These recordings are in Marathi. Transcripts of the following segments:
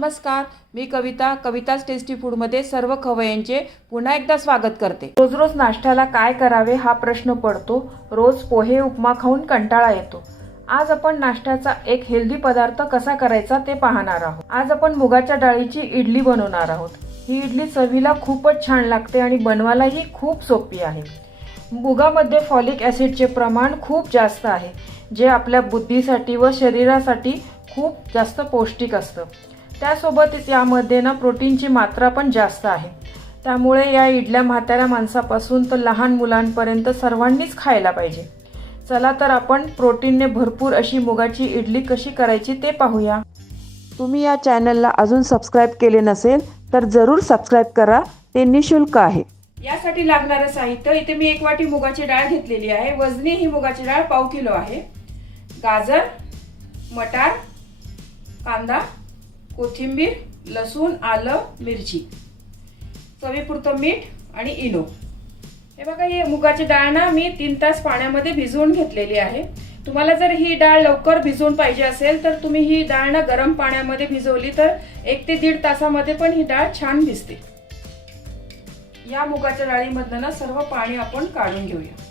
नमस्कार, मी कविता. कविताच टेस्टी फूडमध्ये सर्व खवय्यांचे पुन्हा एकदा स्वागत करते. रोज रोज नाश्त्याला काय करावे हा प्रश्न पडतो. रोज पोहे उपमा खाऊन कंटाळा येतो. आज आपण नाश्त्याचा एक हेल्दी पदार्थ कसा करायचा ते पाहणार आहोत. आज आपण मुगाच्या डाळीची इडली बनवणार आहोत. ही इडली चवीला खूपच छान लागते आणि बनवायलाही खूप सोपी आहे. मुगामध्ये फॉलिक ॲसिडचे प्रमाण खूप जास्त आहे, जे आपल्या बुद्धीसाठी व शरीरासाठी खूप जास्त पौष्टिक असतं. त्यासोबतच यामध्ये प्रोटीनची मात्रा पण जास्त आहे. त्यामुळे या इडल्या म्हाताऱ्या माणसापासून तर लहान मुलांपर्यंत सर्वांनीच खायला पाहिजे. चला तर आपण प्रोटीनने भरपूर अशी मुगाची इडली कशी करायची ते पाहूया. तुम्ही या चॅनलला अजून सबस्क्राईब केले नसेल तर जरूर सबस्क्राईब करा, ते निःशुल्क आहे. यासाठी लागणारं साहित्य इथे मी 1 वाटी मुगाची डाळ घेतलेली आहे. वजनी ही मुगाची डाळ 1/2 किलो आहे. गाजर, मटार, कांदा, कोथिंबीर, लसूण, आलं, मिरची, चवीपुरतं मीठ आणि इनो. हे बघा, ही मुगाची डाळ मी 3 तास पाण्यामध्ये भिजवून घेतलेली आहे. तुम्हाला जर ही डाळ लवकर भिजवून पाहिजे असेल तर तुम्ही ही डाळ गरम पाण्यामध्ये भिजवली तर 1 ते 1.5 तासामध्ये पण ही डाळ छान भिजते. या मुगाच्या डाळीमधनं सर्व पाणी आपण काढून घेऊया.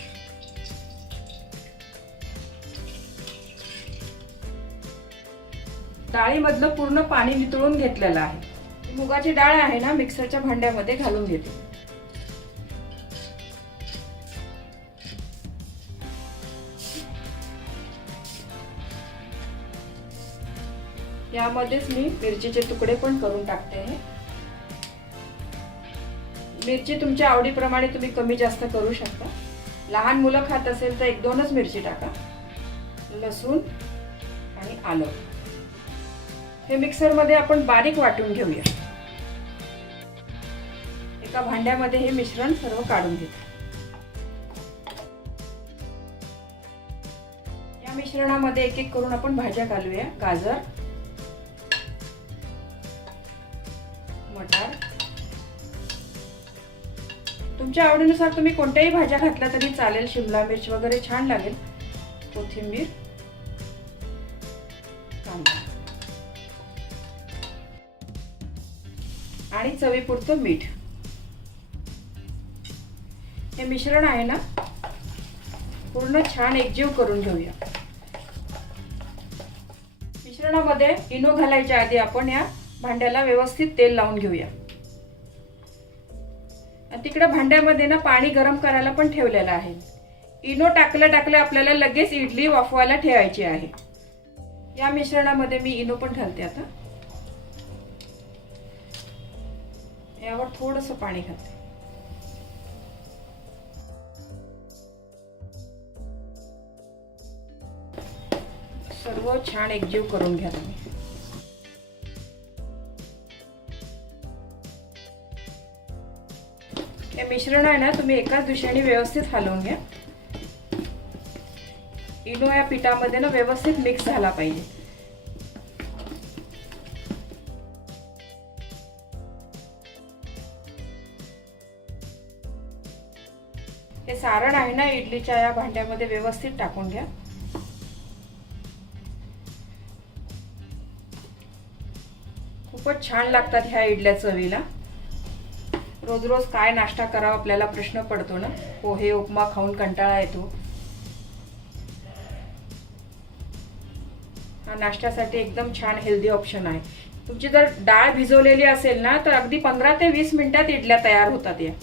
डाळीमधलं पूर्ण पाणी नितळून घेतलेलं आहे. मुगाची डाळ आहे ना, मिक्सरच्या भांड्यामध्ये घालून घेते. यामध्येच मी मिरचीचे तुकडे पण करून टाकते. मिरची तुमच्या आवडीप्रमाणे तुम्ही कमी जास्त करू शकता. लहान मुलं खात असेल तर 1-2च मिरची टाका. लसूण आणि आलं हे मिक्सर मध्ये आपण बारीक वाटून घेऊया. एका भांड्यामध्ये हे मिश्रण सर्व काढून घेते. या मिश्रणामध्ये एक एक करून आपण भाज्या घालूया. गाजर, मटार, तुमच्या आवडीनुसार तुम्ही कोणत्याही भाज्या घातल्या तरी चालेल. शिमला मिर्च वगैरे छान लागेल. कोथिंबीर, कांदा आणि चवीपुरतं मीठ. हे मिश्रण आहे ना, पूर्ण छान एकजीव करून घेऊया. मिश्रणामध्ये इनो घालायच्या आधी आपण या भांड्याला व्यवस्थित तेल लावून घेऊया. तिकडे भांड्यामध्ये पाणी गरम करायला पण ठेवलेलं आहे. इनो टाकलं आपल्याला लगेच इडली वाफवायला ठेवायची आहे. या मिश्रणामध्ये मी इनो पण घालते. आता यावर थोडंसं पाणी घालते. सर्व छान एकजीव करून घ्या तुम्ही. हे मिश्रण आहे ना, तुम्ही एकाच दिशेने व्यवस्थित हलवून घ्या. इनो या पिठामध्ये व्यवस्थित मिक्स झाला पाहिजे. हे सारण आहे ना, इडलीच्या या भांड्यामध्ये व्यवस्थित टाकून घ्या. खूपच छान लागतात ह्या इडल्या चवीला. रोज रोज काय नाश्ता करावा आपल्याला प्रश्न पडतो ना. पोहे उपमा खाऊन कंटाळा येतो. हा नाश्त्यासाठी एकदम छान हेल्दी ऑप्शन आहे. तुमची जर डाळ भिजवलेली असेल ना तर अगदी 15 ते 20 मिनिटात इडल्या तयार होतात. या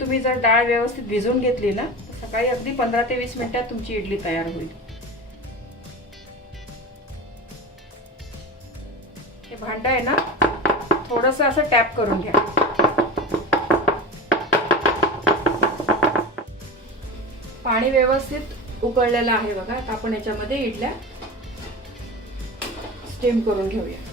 तुम्ही जर डाळ व्यवस्थित भिजवून घेतली ना तर सकाळी अगदी 15 ते 20 मिनिटात तुमची इडली तयार होईल. हे भांडं आहे ना, थोडंसं असं टॅप करून घ्या. पाणी व्यवस्थित उकळलेलं आहे बघा. आता आपण याच्यामध्ये इडल्या स्टीम करून घेऊया.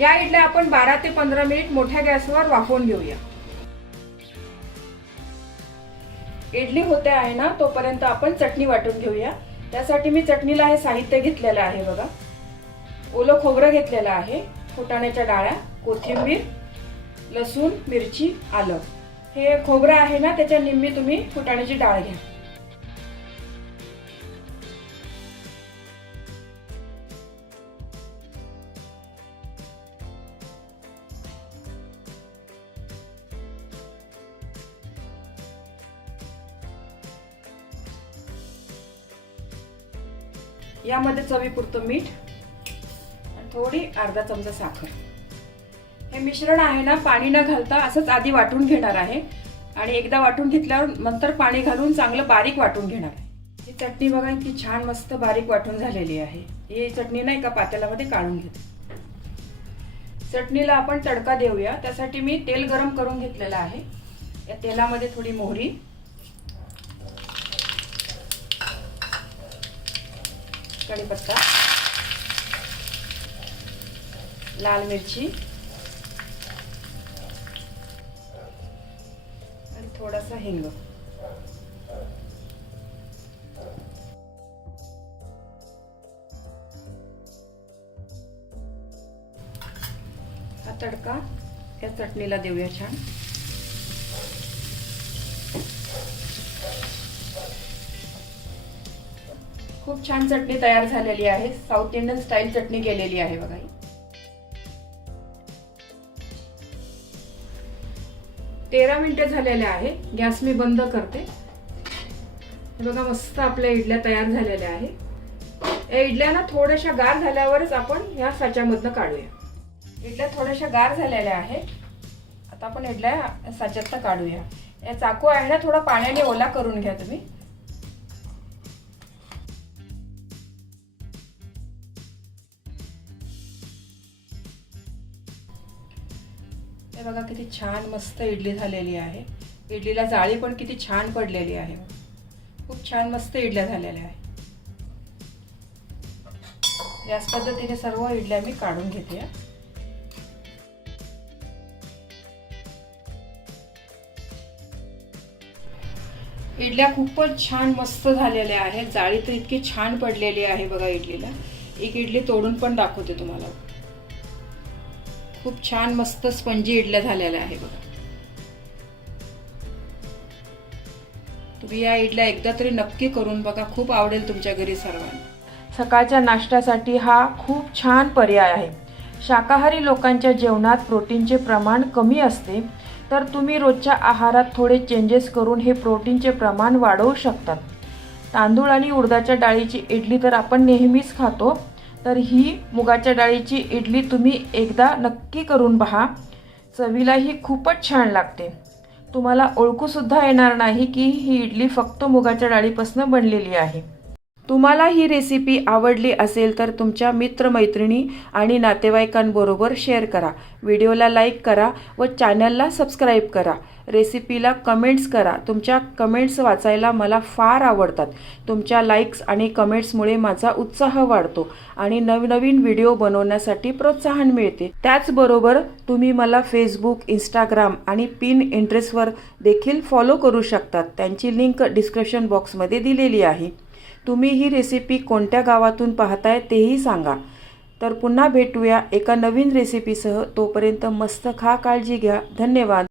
या इडल्या आपण 12 ते 15 मिनिट मोठ्या गॅसवर वाफवून घेऊया. इडली होते आहे ना तोपर्यंत आपण चटणी वाटून घेऊया. त्यासाठी मी चटणीला हे साहित्य घेतलेलं आहे बघा. ओलं खोबरं घेतलेलं आहे, फुटाण्याच्या डाळ्या, कोथिंबीर, लसूण, मिरची, आलं. हे खोबरं आहे ना त्याच्या निम्मी तुम्ही फुटाण्याची डाळ घ्या. यामध्ये चवीपुरतं मीठ आणि थोडी अर्धा चमचा साखर. हे मिश्रण आहे ना पाणी न घालता असंच आधी वाटून घेणार आहे आणि एकदा वाटून घेतल्यावर नंतर पाणी घालून चांगलं बारीक वाटून घेणार आहे. ही चटणी बघा इतकी छान मस्त बारीक वाटून झालेली आहे. ही चटणी ना एका पातेल्यामध्ये काढून घेते. चटणीला आपण तडका देऊया. त्यासाठी मी तेल गरम करून घेतलेलं आहे. या तेलामध्ये थोडी मोहरी, कढीपत्ता, लाल मिरची आणि थोडासा हिंग. हा तडका या चटणीला देऊया छान. खूप छान चटणी तयार झालेली आहे. साऊथ इंडियन स्टाईल चटणी केलेली आहे बघा. 13 मिनिटे झालेले आहे. गॅस मी बंद करते. हे बघा मस्त आपल्या इडल्या तयार झालेल्या आहे. या इडल्या ना थोड्याशा गार झाल्यावरच आपण या साच्यामधनं काढूया. इडल्या थोड्याशा गार झालेल्या आहे. आता आपण इडल्या साच्यातनं काढूया. या चाकू आहे ना थोडा पाण्याने ओला करून घ्या तुम्ही. हे बघा किती छान मस्त इडली झालेली आहे. इडलीला जाळी पण किती छान पडलेली आहे. खूप छान मस्त इडल्या झालेल्या आहे. याच पद्धतीने सर्व इडल्या मी काढून घेते. इडल्या खूपच छान मस्त झालेल्या आहेत. जाळी तर इतकी छान पडलेली आहे बघा इडलीला. एक इडली तोडून पण दाखवते तुम्हाला. खूप छान मस्त स्पंजी इडल्या झालेल्या आहे बघा. तुम्ही या इडल्या एकदा तरी नक्की करून बघा. खूप आवडेल तुमच्या घरी सर्वांना. सकाळच्या नाश्त्यासाठी हा खूप छान पर्याय आहे. शाकाहारी लोकांच्या जेवणात प्रोटीनचे प्रमाण कमी असते, तर तुम्ही रोजच्या आहारात थोडे चेंजेस करून हे प्रोटीनचे प्रमाण वाढवू शकतात. तांदूळ आणि उडदाच्या डाळीची इडली तर आपण नेहमीच खातो, तर ही मुगाच्या डाळीची इडली तुम्ही एकदा नक्की करून पहा. चवीला ही खूपच छान लागते. तुम्हाला ओळखूसुद्धा येणार नाही की ही इडली फक्त मुगाच्या डाळीपासून बनलेली आहे. तुम्हाला ही रेसिपी आवडली असेल तर तुमच्या मित्रमैत्रिणी आणि नातेवाईकांबरोबर शेअर करा. व्हिडिओला लाईक करा व चॅनलला सबस्क्राईब करा. रेसिपीला कमेंट्स करा. तुमच्या कमेंट्स वाचायला मला फार आवडतात. तुमच्या लाईक्स आणि कमेंट्समुळे माझा उत्साह वाढतो आणि नवनवीन व्हिडिओ बनवण्यासाठी प्रोत्साहन मिळते. त्याचबरोबर तुम्ही मला फेसबुक, इंस्टाग्राम आणि पिनइंटरेस्टवर देखील फॉलो करू शकतात. त्यांची लिंक डिस्क्रिप्शन बॉक्समध्ये दिलेली आहे. तुम्ही ही रेसिपी कोणत्या गावातून पाहताय तेही सांगा. तर पुन्हा भेटूया एका नवीन रेसिपीसह. तोपर्यंत मस्त खा, काळजी घ्या. धन्यवाद.